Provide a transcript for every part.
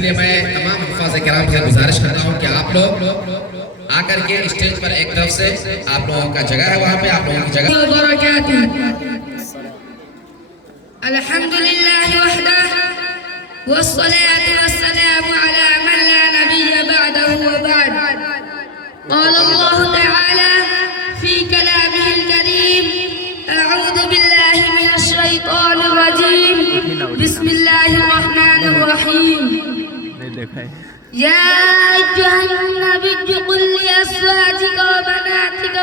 इसलिए मैं तमाम हुफ़ाज़ किराम से गुजारिश करता हूँ कि आप लोग आकर के स्टेज पर एक तरफ से आप लोगों का जगह है, वहाँ पे आप लोगों की जगह। अल्हम्दुलिल्लाह वहदह वस्सलातु वस्सलामु अला मन ला नबिय्य बअदहु व बाद। क़ाल अल्लाहु तआला फ़ी कलामिहिल करीम अऊज़ु बिल्लाहि मिनश शैतानिर रजीम बिस्मिल्लाहिर रहमानिर रहीम। या अय्युहन नबिय्यु क़ुल लिअज़वाजिका व बनातिका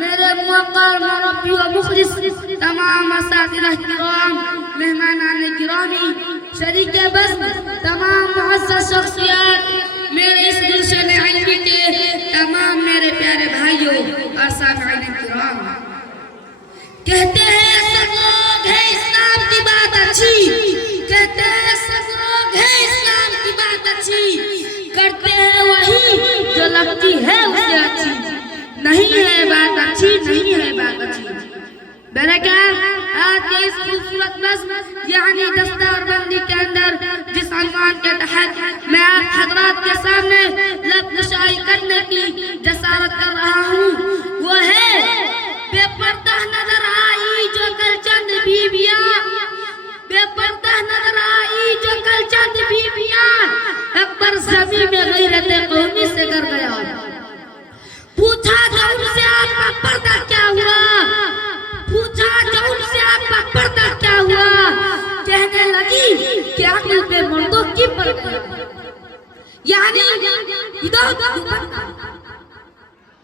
मेरे मुअक्कर मुरब्बी व मुखलिस तमाम असातिज़ा किराम, मेहमानान गिरामी, शरीक बस तमाम मुअज़्ज़ज़ शख्सियत, मेरे इस गुलशन इल्मी के तमाम मेरे प्यारे भाइयों और सामईन किराम, कहते हैं सब लोग है इस्लाम की बात अच्छी, कहते हैं सब लोग है इस्लाम की बात अच्छी, करते हैं वही जो लगती है उसे अच्छी। नहीं है बात अच्छी, नहीं है बात अच्छी। मेरा क्या आज के इस खूबसूरत नज़्म यानी दस्तारबंदी के अंदर जिस अनवान के तहत मैं आप हज़रात के सामने लफ्ज़शाई करने की जसारत कर रहा हूँ, वो है बेपर्दा नजर आई जो कल चंद बीबियाँ, बेपर्दा नजर आई जो कल चंद बीबियाँ, अकबर ज़मीं में गैरत कौमी से कर गया। पूछा जो उनसे आपका पर्दा क्या हुआ, पूछा जो उनसे आपका पर्दा क्या हुआ, कहने लगी कि अक्ल पे मर्दों की पर्दा, यानी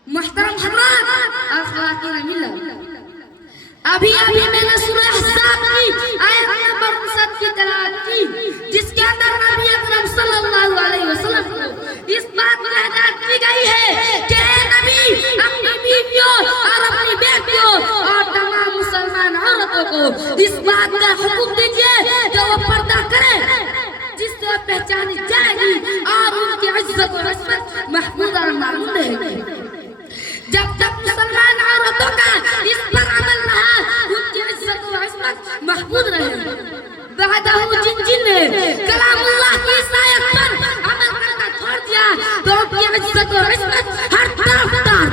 मुहतरम हज़रात और ख़वातीन मिल्लत, अभी मैंने सूरह अहज़ाब की आयत नंबर 59 की तिलावत की, जिसके अंदर नबी अकरम सल्लल्लाहु अलैहि वसल्लम को इस बात की हिदायत की गई है कि नबी अपनी बीवियों और अपनी बेटियों और तमाम मुसलमान औरतों को इस बात का हुक्म दीजिए कि वो पर्दा करें, जिससे वो पहचानी जाएगी और उनकी इज्जत और इस्मत महफूज और मामून रहेगी। जब तक मुसलमान औरतों का इस पर अमल रहा, उनकी इज्जत और इस्मत महफूज रहेगी। जिनने कलामुल्लाह की इस आयत पर अमल करना छोड़ दिया तो उनकी इज्जत और इस्मत हर तरफ दार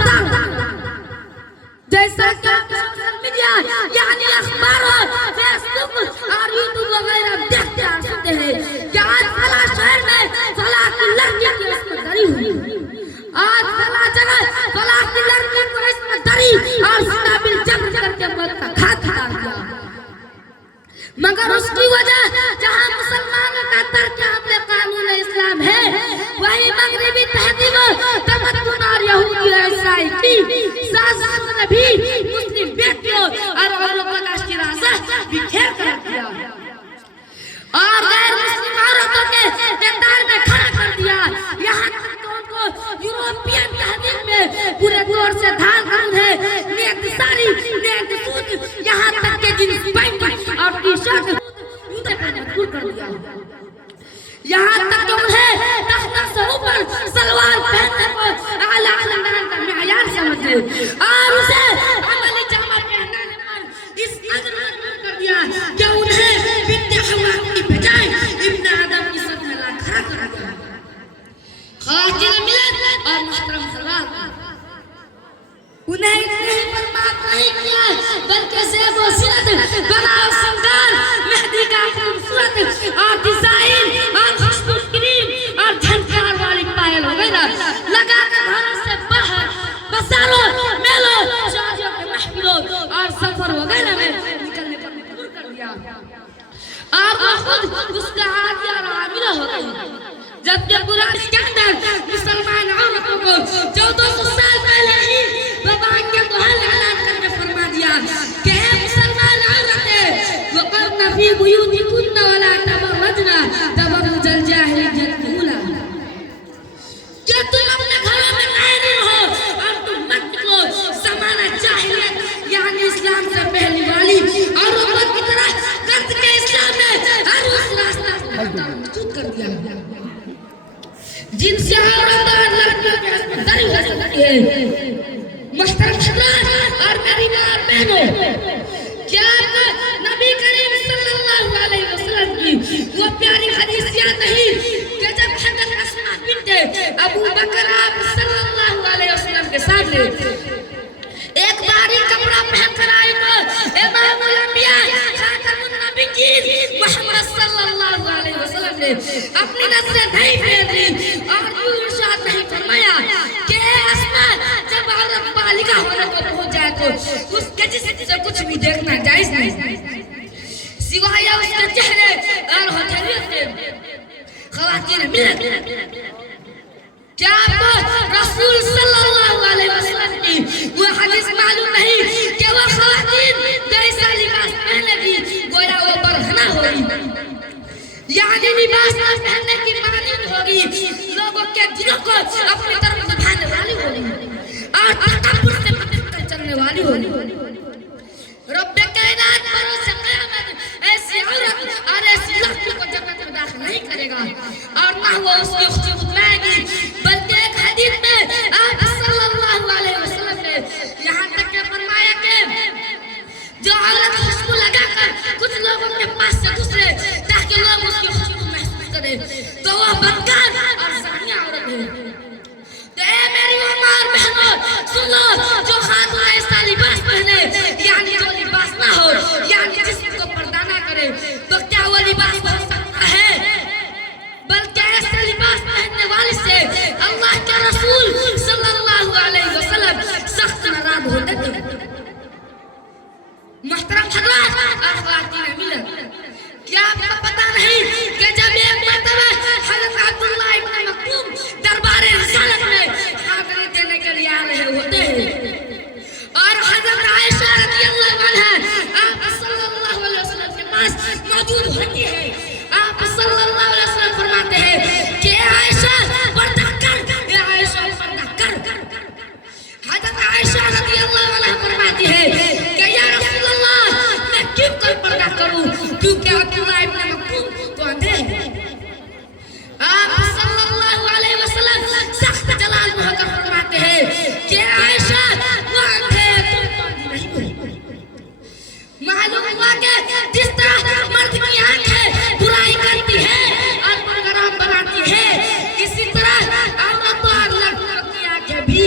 जैसा कि सोशल मीडिया यानी अखबारों, फेसबुक और यूट्यूब वगैरह देखते और सुनते हैं कि आज फला शहर में फला की लड़की की इस्मत धरी हुई, आज फला जगह फला की लड़की को इस्मत धरी और जिंदा बिल जब्र करके मौत का घात उतार दिया। मगर उसकी वजह जहाँ मुसलमानों का तर्क अपने कानून इस्लाम है, वही मगरिबी तहजीब तमद्दुन और यहूदी ईसाई की साजिश ने भी मुस्लिम बेटियों और औरतों का शिराज़ा बिखेर कर दिया और गैर मुस्लिम औरतों के कतार में खड़ा कर दिया। यहाँ तक तो उनको यूरोपियन तहजीब में पूरे तौर से धाल कर है, नेक साड़ी, नेक सूट, यहाँ तक के जींस पैंट और टी-शर्ट उन्हें मजबूर कर दिया। यहाँ तक कि उन्हें तख्ता से ऊपर सलवार पहनने को आला खानदान का मेयार समझे और उसे अमली जामा पहनाने पर इस कदर मजबूर कर दिया कि उन्हें बिन्ते हवा की बजाय इब्न आदम की शक्ल में खड़ा कर दिया। ख़वातीन मिल्लत और मुहतरम हज़रात, उन्हें इतने ही बर्बाद नहीं किया बल्कि ज़ेब व ज़ीनत, बनाव श्रृंगार, मेहंदी का खूबसूरत और डिजाइन और खुशबू क्रीम और झनकार वाली पायल वगैरह लगाकर घरों से बाहर बाजारों, मेलों, शादियों के महफिलों और सफर वगैरह में निकलने पर मजबूर कर दिया और वो खुद उसका आदी और आमिला हो गई। जबकि कुरान के अंदर मुसलमान औरतों को 1400 साल पहले ही बबाकिया को ऐलान करके फरमा दिया कि हे मुसलमान औरतें वक़रना फी बुयूतिकुन्ना वला तबररजना तबर्रुजल जाहिलिय्यतिल ऊला, कि तुम अपने घर औरत और लड़कियों की आसमानदारी हो सकती है। मुहतरम हज़रात और मेरी माँ बहनों, क्या आपको नबी करीम सल्लल्लाहु अलैहि वसल्लम की वो प्यारी हदीस याद नहीं कि जब हज़रत अस्मा बिन्ते अबू बकर आप सल्लल्लाहु अलैहि वसल्लम के सामने एक बारी कपड़ा पहन कर आई तो इमामुल अंबिया खातमुन नबिय्यीन मुहम्मद सल्लल्लाहु अलैहि वसल्लम ने अपनी नजरें नहीं फेरी और यूं इरशाद नहीं फरमाया कि अस्मा जब औरत बालिगा होने को पहुंच जाए तो उसके जिस्म से कुछ भी देखना जायज नहीं, सिवाय उसके चेहरे और हथेलियों से। ख़वातीन मिलत, क्या आपको रसूल सल्लल्लाहु अलैहि वसल्लम की वो हदीस मालूम नहीं कि वो ख़वातीन जैसा लिबास पहनेगी गोया वो बरहना होगी, यानी लिबास न पहनने की मानी होगी, लोगों के दिलों को अपनी तरफ लुभाने वाली होगी और तकब्बुर से बचकर चलने वाली होगी। रब्बे कायनात बरोज़ क़यामत ऐसी औरत और ऐसी लड़की को जन्नत में दाखिल नहीं करेगा और ना वो उसकी खुशबू पाएगी, बल्कि एक हदीस में आप सल्लल्लाहु अलैहि वसल्लम ने यहाँ तक के फरमाया कि जो औरत खुशबू लगाकर कुछ लोगों के पास से गुजरे ताकि लोग उसकी खुशबू महसूस करें तो वो बदकार और ज़ानिया औरत है। तो ए मेरी माँ और बहनों सुन लो, जो खातून ऐसा लिबास पहने यानी जो लिबास ना हो यानी जिस्म को पर्दा ना करे तो क्या वो लिबास हो सकता है? बल्कि ऐसे लिबास पहनने वाले से अल्लाह के रसूल सल्लल्लाहु अलैहि वसल्लम सख्त नाराज होते थे। मुहतरम हज़रात और ख़वातीन मिलत, क्या आपको पता नहीं कि जब एक मर्तबा हज़रत अब्दुल्लाह इब्न मक्तूम दरबार रिसालत में हाज़िरी देने के लिए आ रहे होते हैं और हज़रत आयशा रज़ियल्लाहु अन्हा आप सल्लल्लाहु अलैहि वसल्लम के पास मौजूद होती है। आप सल्लल्लाहु अलैहि वसल्लम फरमाते हैं कि आयशा पर्दा कर, आयशा पर्दा कर। हज़रत आयशा रज़ियल्लाहु अन्हा फरमाती है कि या रसूल अल्लाह मैं क्यों कर पर्दा करूं, क्योंकि अब्दुल्लाह इब्न मक्तूम तो अंधे हैं। आप सल्लल्लाहु अलैहि वसल्लम सख्त जलाल में होकर फरमाते हैं कि आयशा वो अंधे तुम तो नहीं हो। मालूम हुआ कि जिस तरह मर्द की आंखें बुराई करती है और प्रोग्राम बनाती है, इसी तरह औरतों और लड़कियों की आंखें भी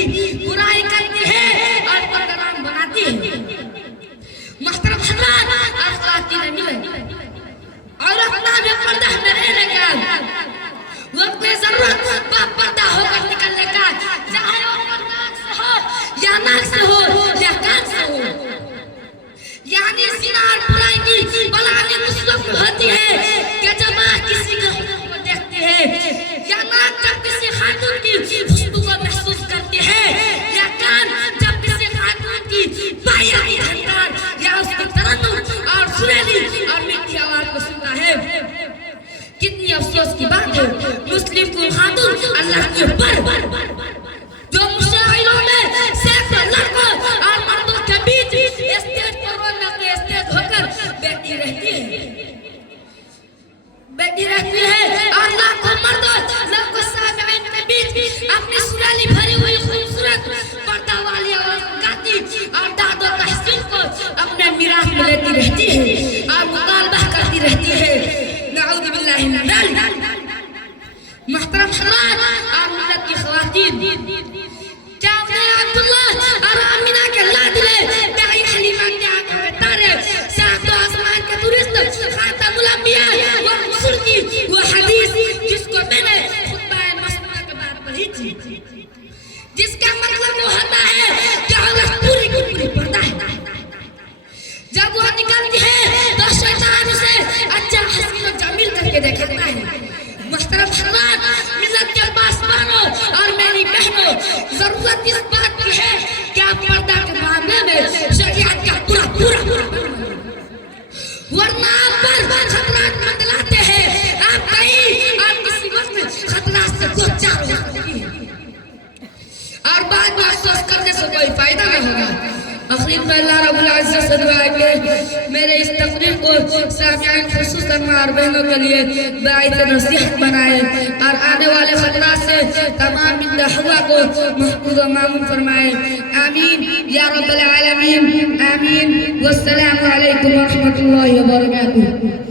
बुराई करती है और प्रोग्राम बनाती है। मुहतरम हज़रात और ख़वातीन मिलत, औरत ना भी पर्दा में रहने का वक्त जरूरत पर्दा होकर निकलने का, चाहे वो नाक से हो या नाक से हो या कान से हो, यानी ज़िना और बुराई की बलानी उस वक्त होती है कि जब आँख किसी के हुस्न को देखती है या नाक जब किसी खातून की खुशबू को महसूस करती है या कान जब किसी खातून की बायानी झंकार या उसकी तरन्नुम और सुरीली और मीठी आवाज को सुनता है। कितनी अफसोस की बात है, मुस्लिम को खातून अल्लाह के ऊपर जो मुशाहिरों में सैकड़ों लड़कों और मर्दों के बीच स्टेज पर रोना के स्टेज होकर बैठी रहती है और लाखों मर्दों लाखों सामईन के बीच अपनी सुरीली भरी हुई खूबसूरत पर्दा वाली आवाज गाती और दादो तहसीन को अपने मिराज में लेती रहती है और मुतालबा करती रहती है। नऊज़ु बिल्लाहि मिन ज़ालिक। मुहतरम हज़रात और मिल्लत की ख़वातीन, क्या उन्हें अब्दुल्लाह और आमिना के लाडले दाई हलीमा के आंखों के तारे सातों आसमान के दुरुस्त खातमुल अंबिया व रसूल की वो हदीस जिसको मैंने खुतबा मसनूआ के बाद पढ़ी थी, जिसका मतलब वो होता है कि औरत पूरी की पूरी पर्दा है, जब वो निकलती है तो शैतान उसे अच्छा हसीन और जमील करके दिखाता है। मुहतरम हज़रात मिल्लत के पासवानों और मेरी बहनों, जरूरत इस बात की है कि आप पर्दा के मामले में शरीयत का पूरा वरना आप पर खतरात मंडलाते हैं, आप कहीं और किसी वक्त खतरात से दो चार हो सकती है और बाद में अफसोस करने से कोई फायदा नहीं होगा। आखिर में अल्लाह रब्बुल इज्जत से दुआ है कि मेरे इस तकरीर को सामईन खुसूसन माँ और बहनों के लिए बाइस नसीहत बनाए और आने वाले खतरात से तमाम दावा को महफूज व मामून फरमाए। आमीन या रब्बल आलमीन, आमीन। वस्सलामु अलैकुम व रहमतुल्लाहि व बरकातुहू।